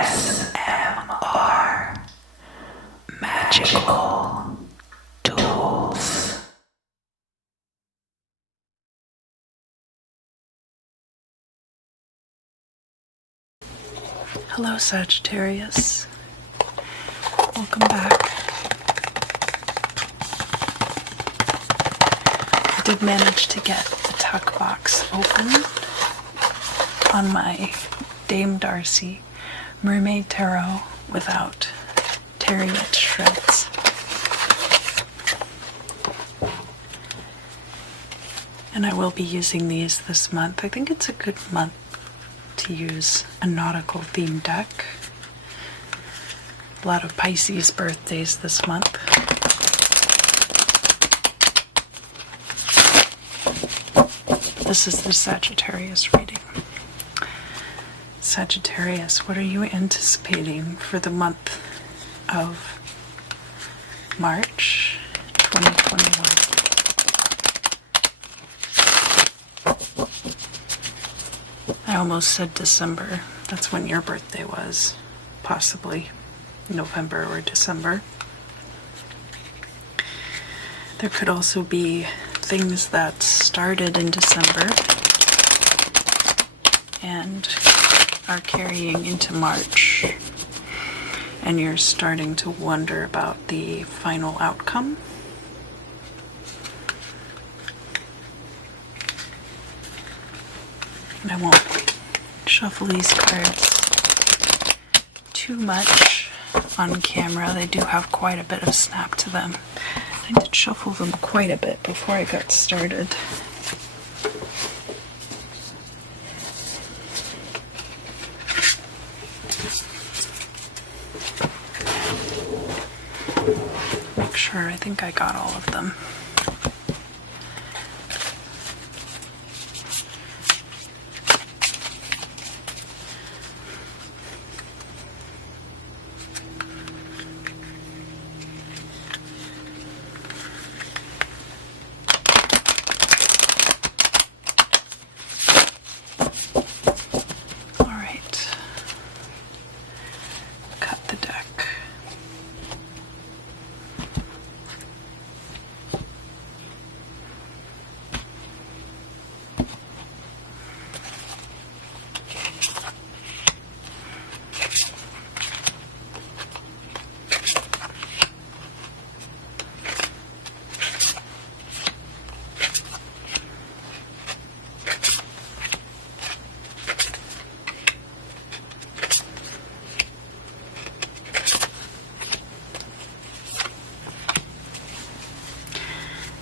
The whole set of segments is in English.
ASMR Magical Tools. Hello, Sagittarius. Welcome back. I did manage to get the tuck box open on my Dame Darcy Mermaid Tarot without tearing it to shreds. And I will be using these this month. I think it's a good month to use a nautical themed deck. A lot of Pisces birthdays this month. This is the Sagittarius reading. Sagittarius, what are you anticipating for the month of March 2021? I almost said December. That's when your birthday was. Possibly November or December. There could also be things that started in December and are carrying into March, and you're starting to wonder about the final outcome. And I won't shuffle these cards too much on camera. They do have quite a bit of snap to them. I did shuffle them quite a bit before I got started. Make sure, I think I got all of them.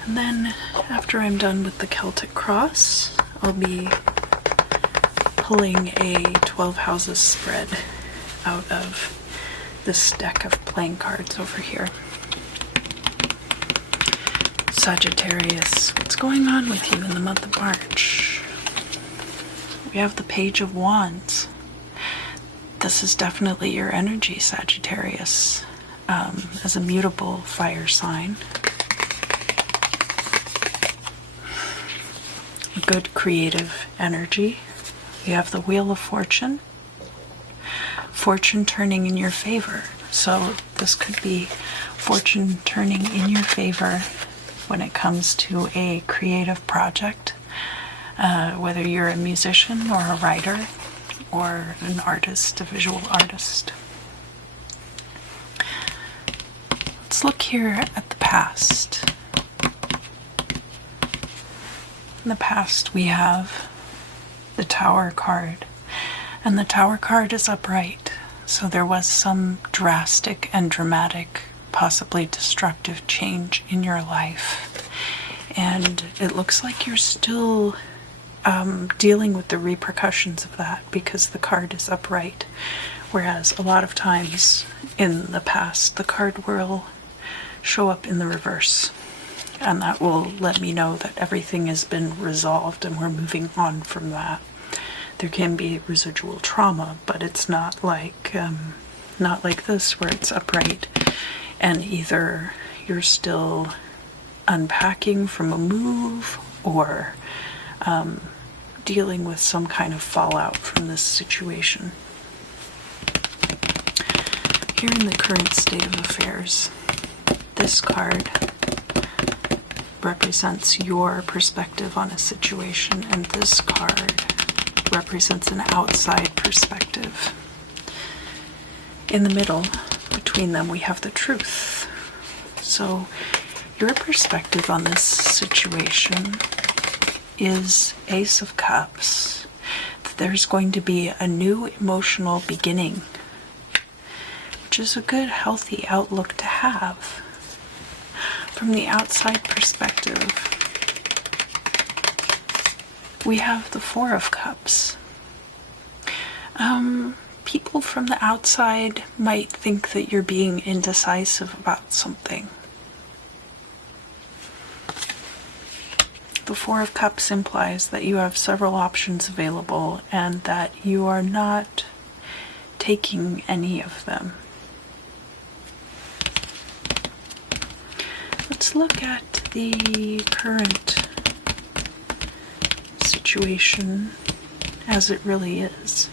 And then after I'm done with the Celtic Cross, I'll be pulling a 12 houses spread out of this deck of playing cards over here. Sagittarius, what's going on with you in the month of March? We have the Page of Wands. This is definitely your energy, Sagittarius, as a mutable fire sign. Good creative energy. We have the Wheel of Fortune. Fortune turning in your favor. So this could be fortune turning in your favor when it comes to a creative project, whether you're a musician or a writer or an artist, a visual artist. Let's look here at the past. In the past, we have the Tower card, and the Tower card is upright, so there was some drastic and dramatic, possibly destructive change in your life, and it looks like you're still dealing with the repercussions of that because the card is upright, whereas a lot of times in the past the card will show up in the reverse. And that will let me know that everything has been resolved and we're moving on from that. There can be residual trauma, but it's not like this where it's upright and either you're still unpacking from a move or dealing with some kind of fallout from this situation. Here in the current state of affairs, this card represents your perspective on a situation, and this card represents an outside perspective. In the middle, between them, we have the truth. So your perspective on this situation is Ace of Cups. There's going to be a new emotional beginning, which is a good, healthy outlook to have. From the outside perspective, we have the Four of Cups. People from the outside might think that you're being indecisive about something. The Four of Cups implies that you have several options available and that you are not taking any of them. Let's look at the current situation as it really is.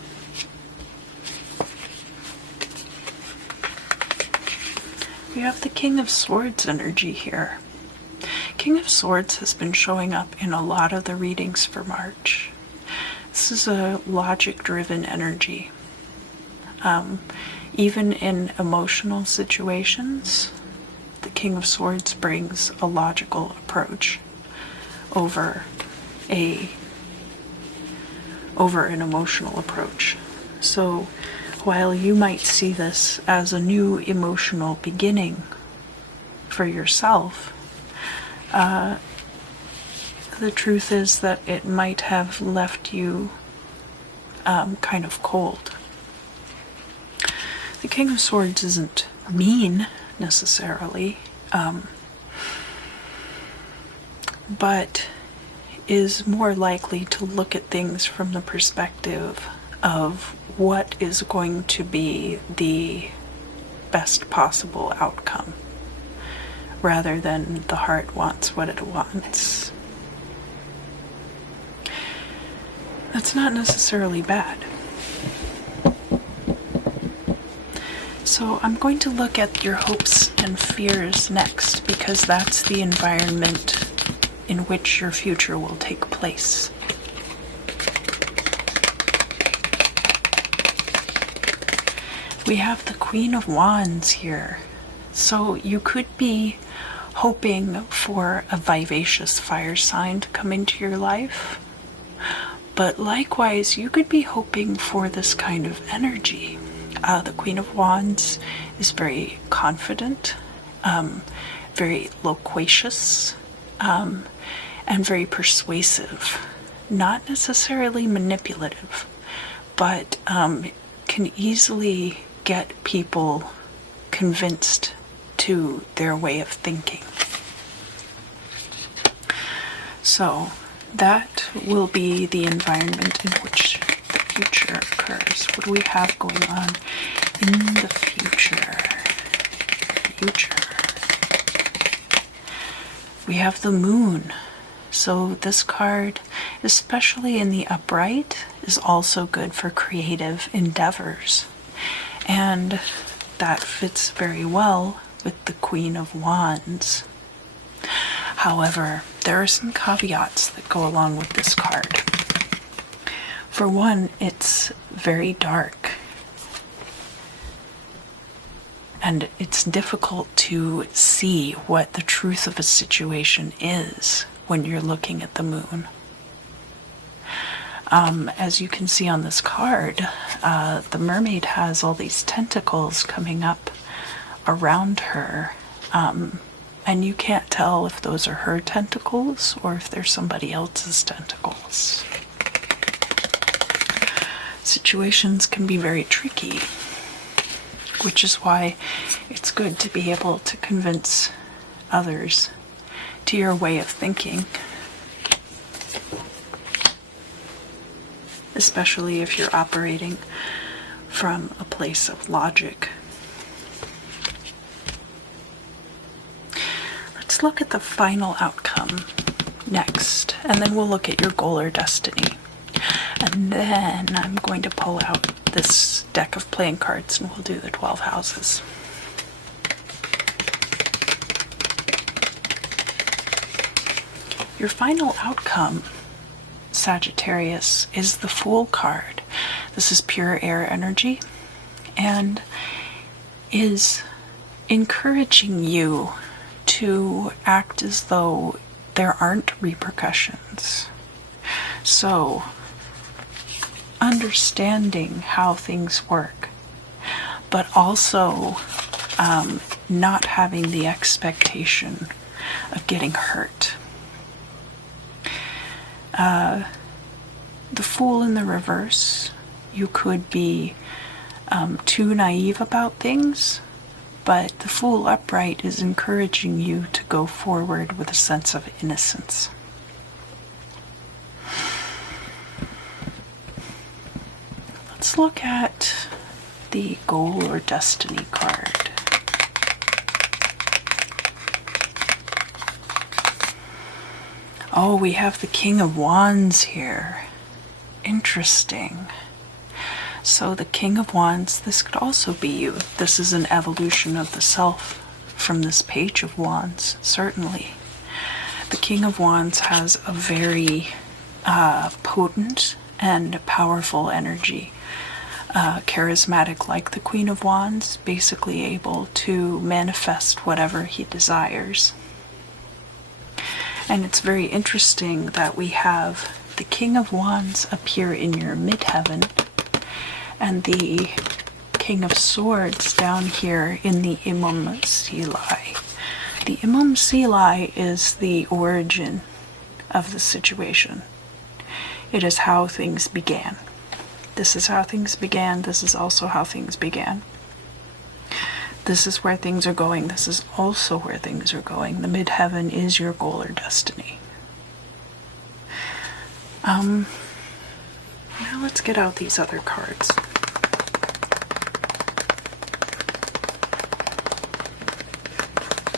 We have the King of Swords energy here. King of Swords has been showing up in a lot of the readings for March. This is a logic-driven energy. Even in emotional situations, the King of Swords brings a logical approach over an emotional approach. So while you might see this as a new emotional beginning for yourself, the truth is that it might have left you kind of cold. The King of Swords isn't mean necessarily, but is more likely to look at things from the perspective of what is going to be the best possible outcome, rather than the heart wants what it wants. That's not necessarily bad. So I'm going to look at your hopes and fears next, because that's the environment in which your future will take place. We have the Queen of Wands here. So you could be hoping for a vivacious fire sign to come into your life, but likewise you could be hoping for this kind of energy. The Queen of Wands is very confident, very loquacious, and very persuasive. Not necessarily manipulative, but can easily get people convinced to their way of thinking. So that will be the environment in which the future occurs. What do we have going on in the future? We have the Moon. So this card, especially in the upright, is also good for creative endeavors. And that fits very well with the Queen of Wands. However, there are some caveats that go along with this card. For one, it's very dark. And it's difficult to see what the truth of a situation is when you're looking at the moon. As you can see on this card, the mermaid has all these tentacles coming up around her, and you can't tell if those are her tentacles or if they're somebody else's tentacles. Situations can be very tricky, which is why it's good to be able to convince others to your way of thinking, especially if you're operating from a place of logic. Let's look at the final outcome next, and then we'll look at your goal or destiny. And then I'm going to pull out this deck of playing cards and we'll do the 12 houses. Your final outcome, Sagittarius, is the Fool card. This is pure air energy and is encouraging you to act as though there aren't repercussions. So, understanding how things work, but also not having the expectation of getting hurt. The Fool in the reverse, you could be too naive about things, but the Fool upright is encouraging you to go forward with a sense of innocence. Let's look at the Goal or Destiny card. Oh, we have the King of Wands here. Interesting. So the King of Wands, this could also be you. This is an evolution of the self from this Page of Wands, certainly. The King of Wands has a very potent and powerful energy. Charismatic like the Queen of Wands, basically able to manifest whatever he desires. And it's very interesting that we have the King of Wands appear in your midheaven and the King of Swords down here in the Imam Silai. The Imam Silai is the origin of the situation. It is how things began. This is how things began. This is also how things began. This is where things are going. This is also where things are going. The midheaven is your goal or destiny. Now let's get out these other cards.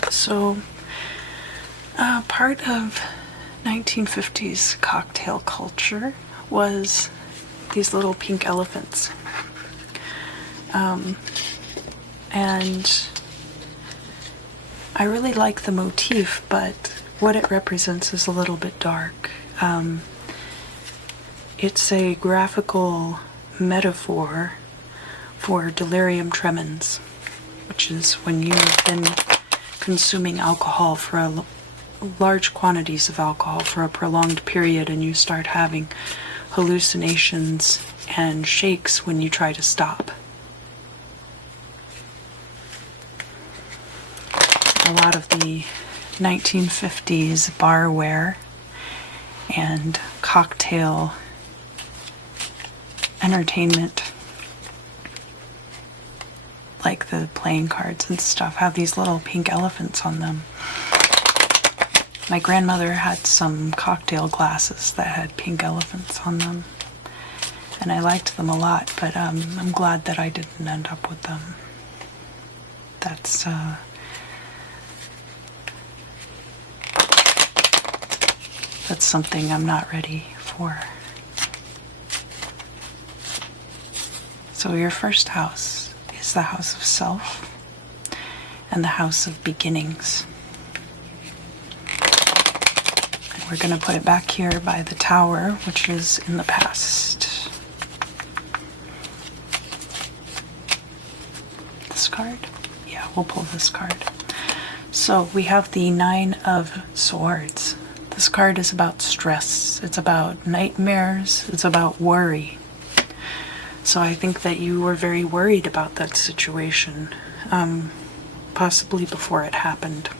So, part of 1950s cocktail culture was these little pink elephants. And I really like the motif, but what it represents is a little bit dark. It's a graphical metaphor for delirium tremens, which is when you've been consuming alcohol for large quantities of alcohol for a prolonged period and you start having hallucinations and shakes when you try to stop. A lot of the 1950s barware and cocktail entertainment, like the playing cards and stuff, have these little pink elephants on them. My grandmother had some cocktail glasses that had pink elephants on them, and I liked them a lot, but I'm glad that I didn't end up with them. That's something I'm not ready for. So your first house is the house of self and the house of beginnings. And we're going to put it back here by the tower, which is in the past. This card? Yeah, we'll pull this card. So we have the Nine of Swords. This card is about stress. It's about nightmares. It's about worry. So I think that you were very worried about that situation, possibly before it happened.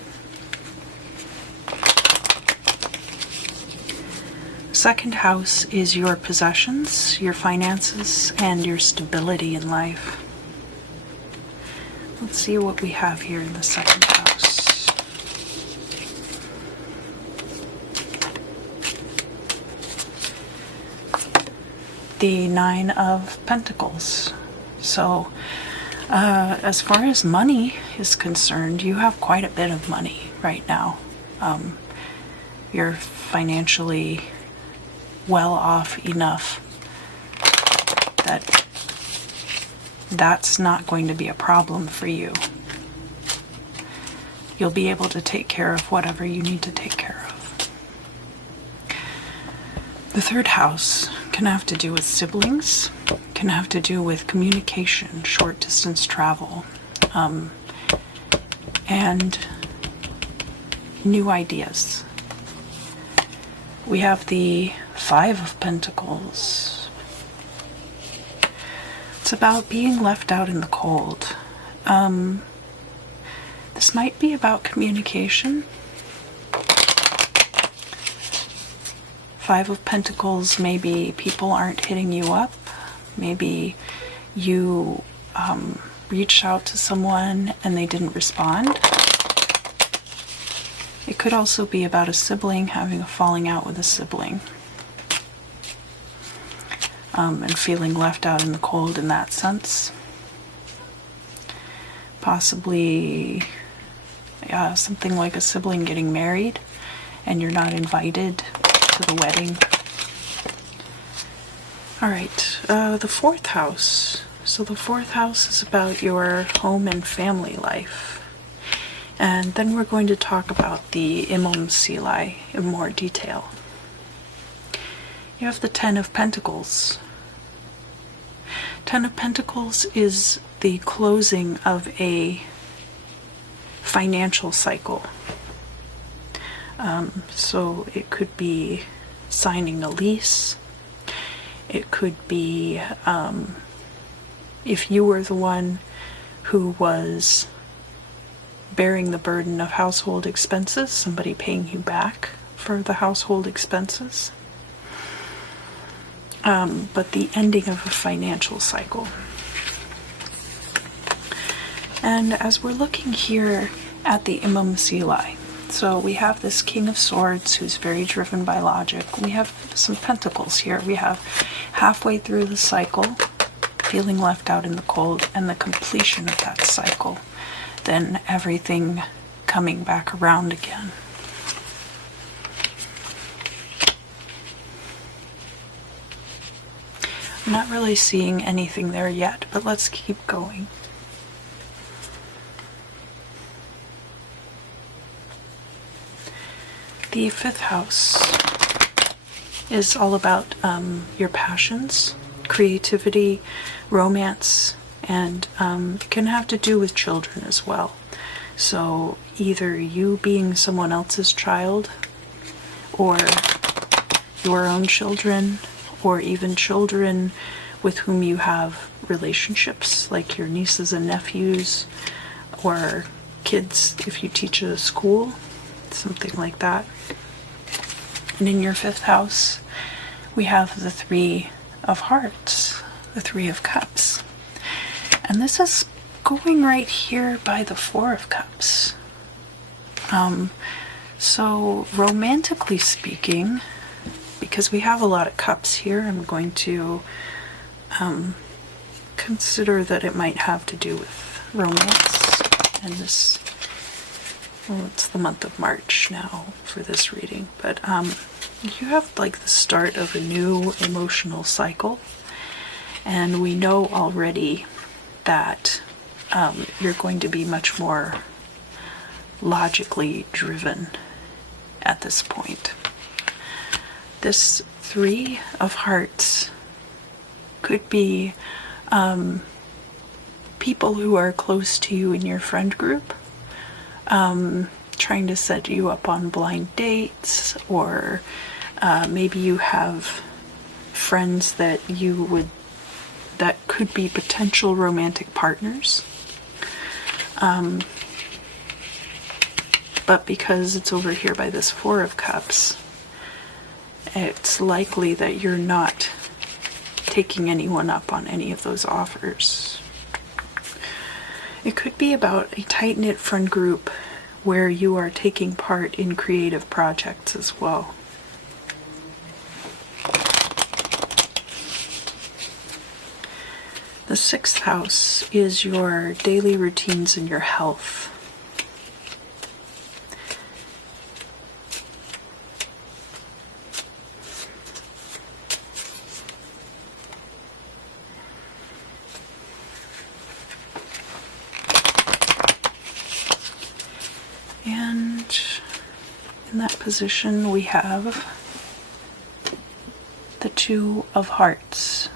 Second house is your possessions, your finances, and your stability in life. Let's see what we have here in the second house. The Nine of Pentacles. So, as far as money is concerned, you have quite a bit of money right now. You're financially well off enough that that's not going to be a problem for you. You'll be able to take care of whatever you need to take care of. The third house can have to do with siblings, can have to do with communication, short distance travel, and new ideas. We have the Five of Pentacles. It's about being left out in the cold. This might be about communication. Five of Pentacles, maybe people aren't hitting you up. Maybe you reached out to someone and they didn't respond. It could also be about a sibling having a falling out with a sibling. And feeling left out in the cold in that sense. Possibly something like a sibling getting married and you're not invited to the wedding. All right, the fourth house. So the fourth house is about your home and family life. And then we're going to talk about the Imam Silai in more detail. You have the Ten of Pentacles. Ten of Pentacles is the closing of a financial cycle. So it could be signing a lease. It could be if you were the one who was bearing the burden of household expenses, somebody paying you back for the household expenses. But the ending of a financial cycle. And as we're looking here at the Imam Silai, so we have this King of Swords who's very driven by logic. We have some pentacles here. We have halfway through the cycle, feeling left out in the cold, and the completion of that cycle. Then everything coming back around again. I'm not really seeing anything there yet, but let's keep going. The fifth house is all about your passions, creativity, romance, and it can have to do with children as well. So either you being someone else's child, or your own children, or even children with whom you have relationships, like your nieces and nephews, or kids if you teach at a school, something like that. And in your fifth house, we have the Three of Hearts, the Three of Cups. And this is going right here by the Four of Cups. So romantically speaking, because we have a lot of cups here, I'm going to consider that it might have to do with romance. And this, well, it's the month of March now for this reading, but you have like the start of a new emotional cycle, and we know already that you're going to be much more logically driven at this point. This Three of Hearts could be people who are close to you in your friend group, trying to set you up on blind dates, or maybe you have friends that that could be potential romantic partners. But because it's over here by this Four of Cups, it's likely that you're not taking anyone up on any of those offers. It could be about a tight-knit friend group where you are taking part in creative projects as well. The sixth house is your daily routines and your health. In that position, we have the Two of Hearts.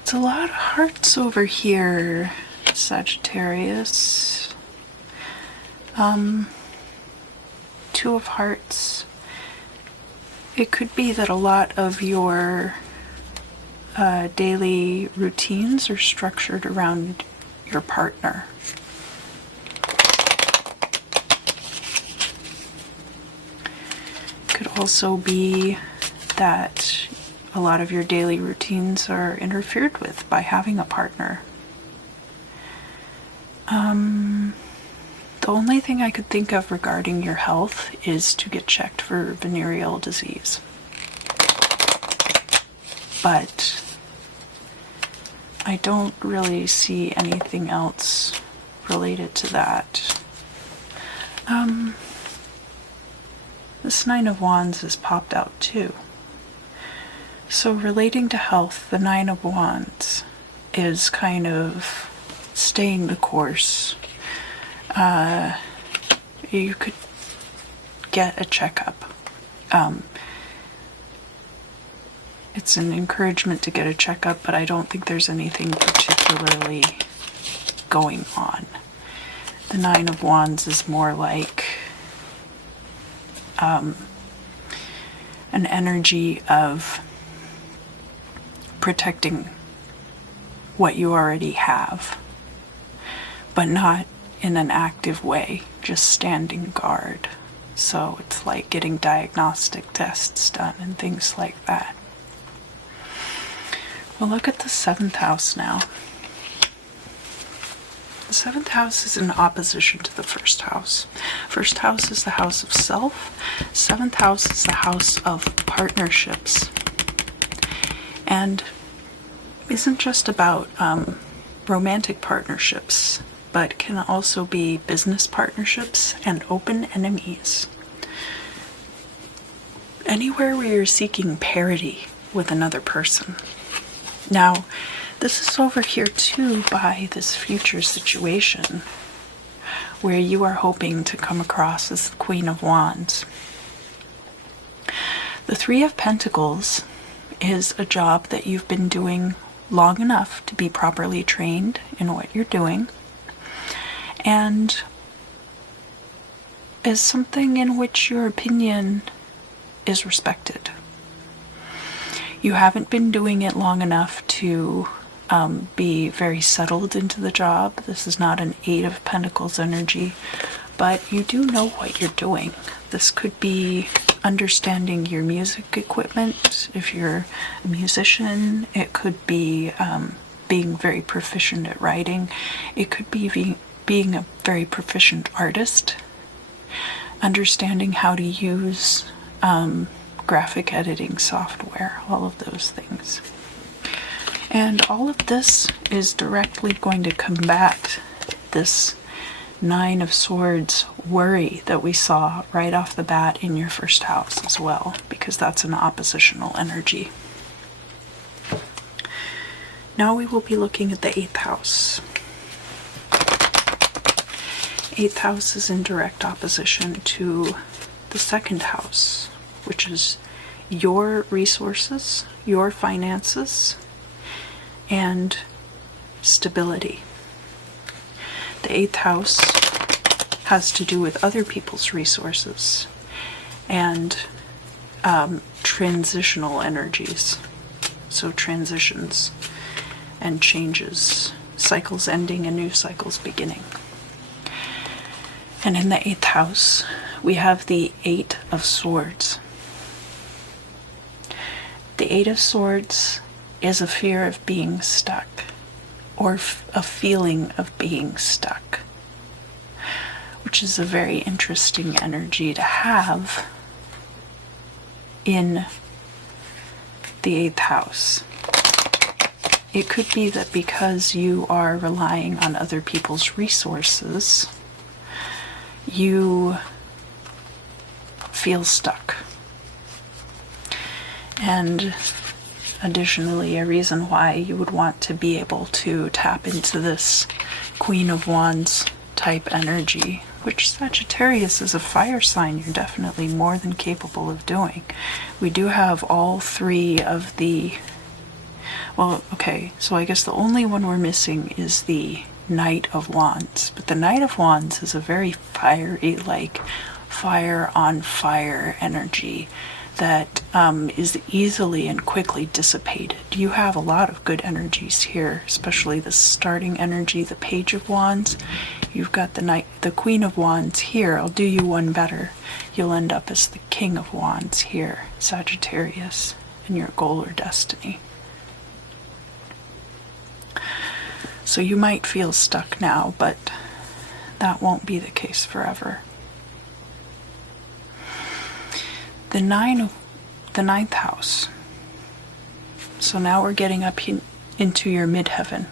It's a lot of hearts over here, Sagittarius. Two of Hearts. It could be that a lot of your daily routines are structured around your partner. Could also be that a lot of your daily routines are interfered with by having a partner. The only thing I could think of regarding your health is to get checked for venereal disease. But I don't really see anything else related to that. This Nine of Wands has popped out too. So relating to health, the Nine of Wands is kind of staying the course. You could get a checkup. It's an encouragement to get a checkup, but I don't think there's anything particularly going on. The Nine of Wands is more like an energy of protecting what you already have, but not in an active way, just standing guard. So it's like getting diagnostic tests done and things like that. Well, look at the 7th house now. The 7th house is in opposition to the 1st house. 1st house is the house of self. 7th house is the house of partnerships. And isn't just about romantic partnerships, but can also be business partnerships and open enemies. Anywhere where you're seeking parity with another person. Now, this is over here too by this future situation where you are hoping to come across as the Queen of Wands. The Three of Pentacles is a job that you've been doing long enough to be properly trained in what you're doing, and is something in which your opinion is respected. You haven't been doing it long enough to be very settled into the job. This is not an Eight of Pentacles energy, but you do know what you're doing. This could be understanding your music equipment if you're a musician. It could be being very proficient at writing. It could be being a very proficient artist, understanding how to use graphic editing software, all of those things. And all of this is directly going to combat this Nine of Swords worry that we saw right off the bat in your 1st house as well, because that's an oppositional energy. Now we will be looking at the 8th house. 8th house is in direct opposition to the 2nd house, which is your resources, your finances, and stability. The 8th house has to do with other people's resources and transitional energies. So transitions and changes, cycles ending and new cycles beginning. And in the 8th house, we have the 8 of Swords. The 8 of Swords is a fear of being stuck, or a feeling of being stuck, which is a very interesting energy to have in the 8th house. It could be that because you are relying on other people's resources, you feel stuck. And additionally, a reason why you would want to be able to tap into this Queen of Wands type energy which Sagittarius is a fire sign you're definitely more than capable of doing. We do have all three of the, well, okay, so I guess the only one we're missing is the Knight of Wands, but the Knight of Wands is a very fiery, like fire on fire energy that is easily and quickly dissipated. You have a lot of good energies here, especially the starting energy, the Page of Wands. You've got the Queen of Wands here. I'll do you one better. You'll end up as the King of Wands here, Sagittarius, in your goal or destiny. So you might feel stuck now, but that won't be the case forever. The ninth house. So now we're getting up into your midheaven.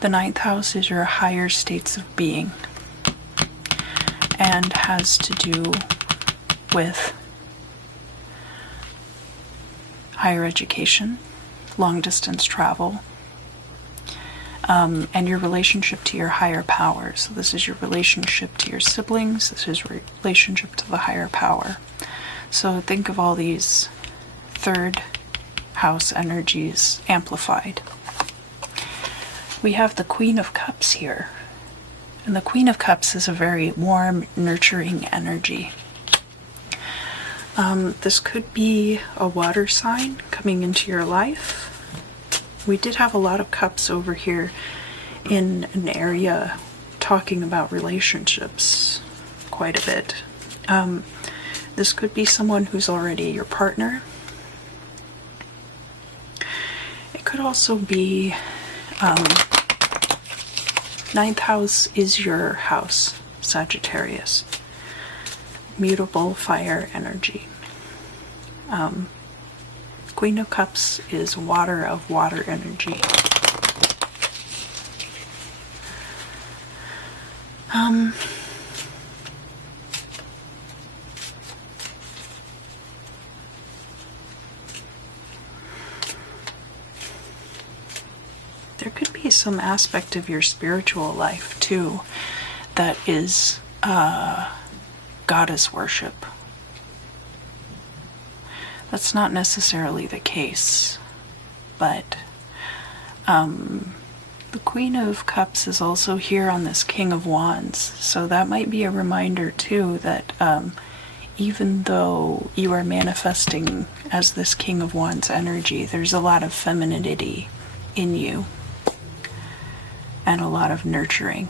The ninth house is your higher states of being and has to do with higher education, long distance travel, and your relationship to your higher power. So this is your relationship to your siblings. This is your relationship to the higher power. So think of all these third house energies amplified. We have the Queen of Cups here. And the Queen of Cups is a very warm, nurturing energy. This could be a water sign coming into your life. We did have a lot of cups over here in an area talking about relationships quite a bit. This could be someone who's already your partner. It could also be, ninth house is your house, Sagittarius. Mutable fire energy. Queen of Cups is water of water energy. There could be some aspect of your spiritual life too that is goddess worship. That's not necessarily the case, but the Queen of Cups is also here on this King of Wands, so that might be a reminder too that even though you are manifesting as this King of Wands energy, there's a lot of femininity in you and a lot of nurturing.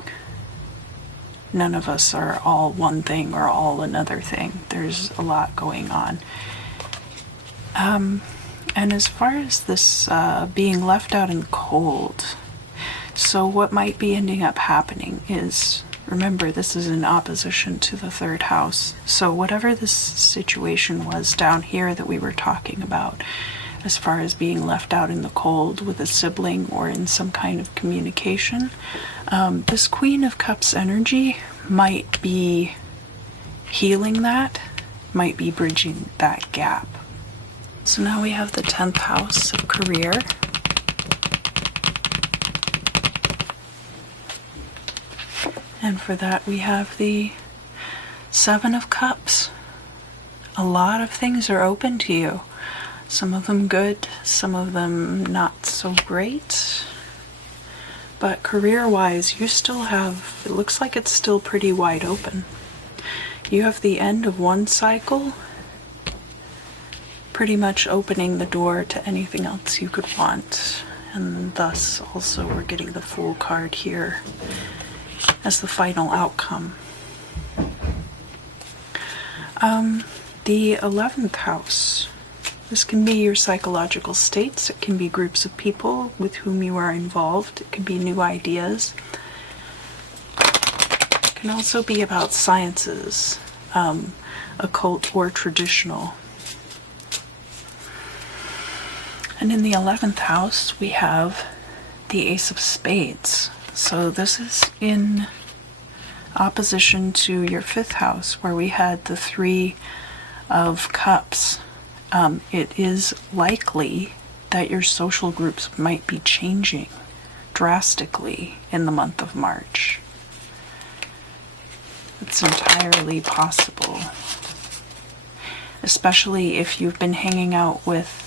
None of us are all one thing or all another thing. There's a lot going on. And as far as this being left out in cold, so what might be ending up happening is, remember, this is in opposition to the third house. So whatever this situation was down here that we were talking about, as far as being left out in the cold with a sibling or in some kind of communication, this Queen of Cups energy might be healing that, might be bridging that gap. So now we have the 10th house of career. And for that we have the 7 of Cups. A lot of things are open to you. Some of them good, some of them not so great. But career-wise, you still have, it looks like it's still pretty wide open. You have the end of one cycle, pretty much opening the door to anything else you could want. And thus, also, we're getting the Fool card here as the final outcome. The 11th house. This can be your psychological states. It can be groups of people with whom you are involved. It can be new ideas. It can also be about sciences, occult or traditional. And in the 11th house, we have the Ace of Spades. So this is in opposition to your 5th house, where we had the 3 of Cups. It is likely that your social groups might be changing drastically in the month of March. It's entirely possible. Especially if you've been hanging out with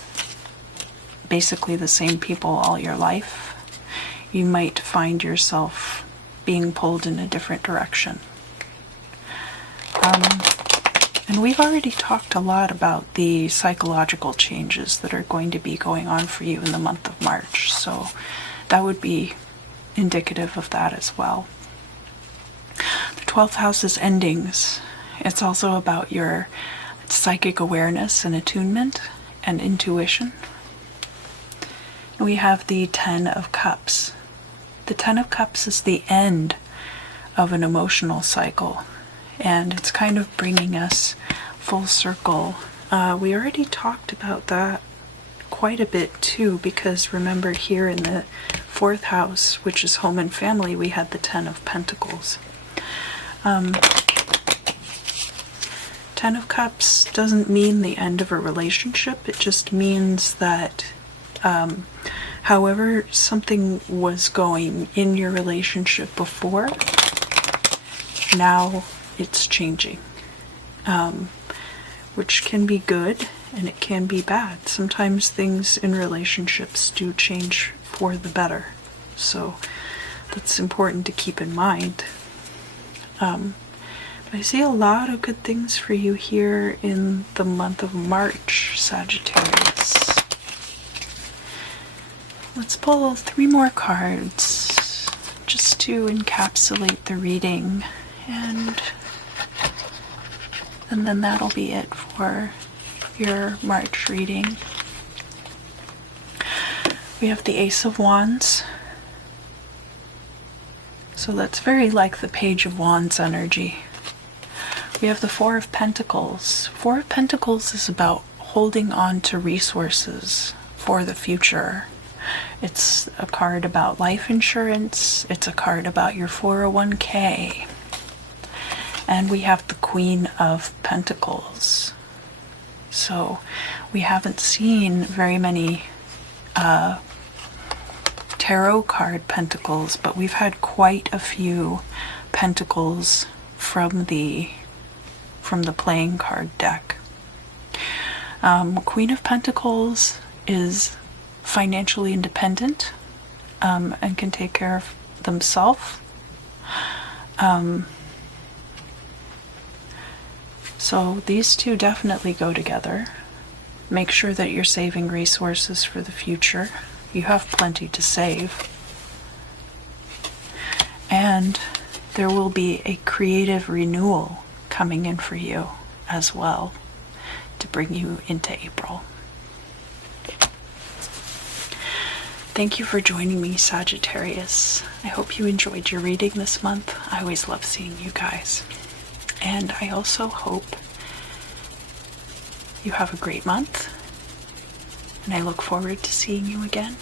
basically the same people all your life, you might find yourself being pulled in a different direction. And we've already talked a lot about the psychological changes that are going to be going on for you in the month of March, so that would be indicative of that as well. The 12th house is endings. It's also about your psychic awareness and attunement and intuition. We have the 10 of Cups. The 10 of Cups is the end of an emotional cycle, and it's kind of bringing us full circle. We already talked about that quite a bit too, because remember here in the 4th house, which is home and family, we had the 10 of Pentacles. 10 of Cups doesn't mean the end of a relationship. It just means that however something was going in your relationship before, now it's changing, which can be good and it can be bad. Sometimes things in relationships do change for the better, so that's important to keep in mind. I see a lot of good things for you here in the month of March, Sagittarius. Let's pull 3 more cards just to encapsulate the reading, and then that'll be it for your March reading. We have the Ace of Wands. So that's very like the Page of Wands energy. We have the 4 of Pentacles. 4 of Pentacles is about holding on to resources for the future. It's a card about life insurance. It's a card about your 401k. And we have the Queen of Pentacles. So we haven't seen very many tarot card pentacles, but we've had quite a few pentacles from the playing card deck. Queen of Pentacles is financially independent and can take care of themselves. So these two definitely go together. Make sure that you're saving resources for the future. You have plenty to save. And there will be a creative renewal coming in for you as well to bring you into April. Thank you for joining me, Sagittarius. I hope you enjoyed your reading this month. I always love seeing you guys. And I also hope you have a great month. And I look forward to seeing you again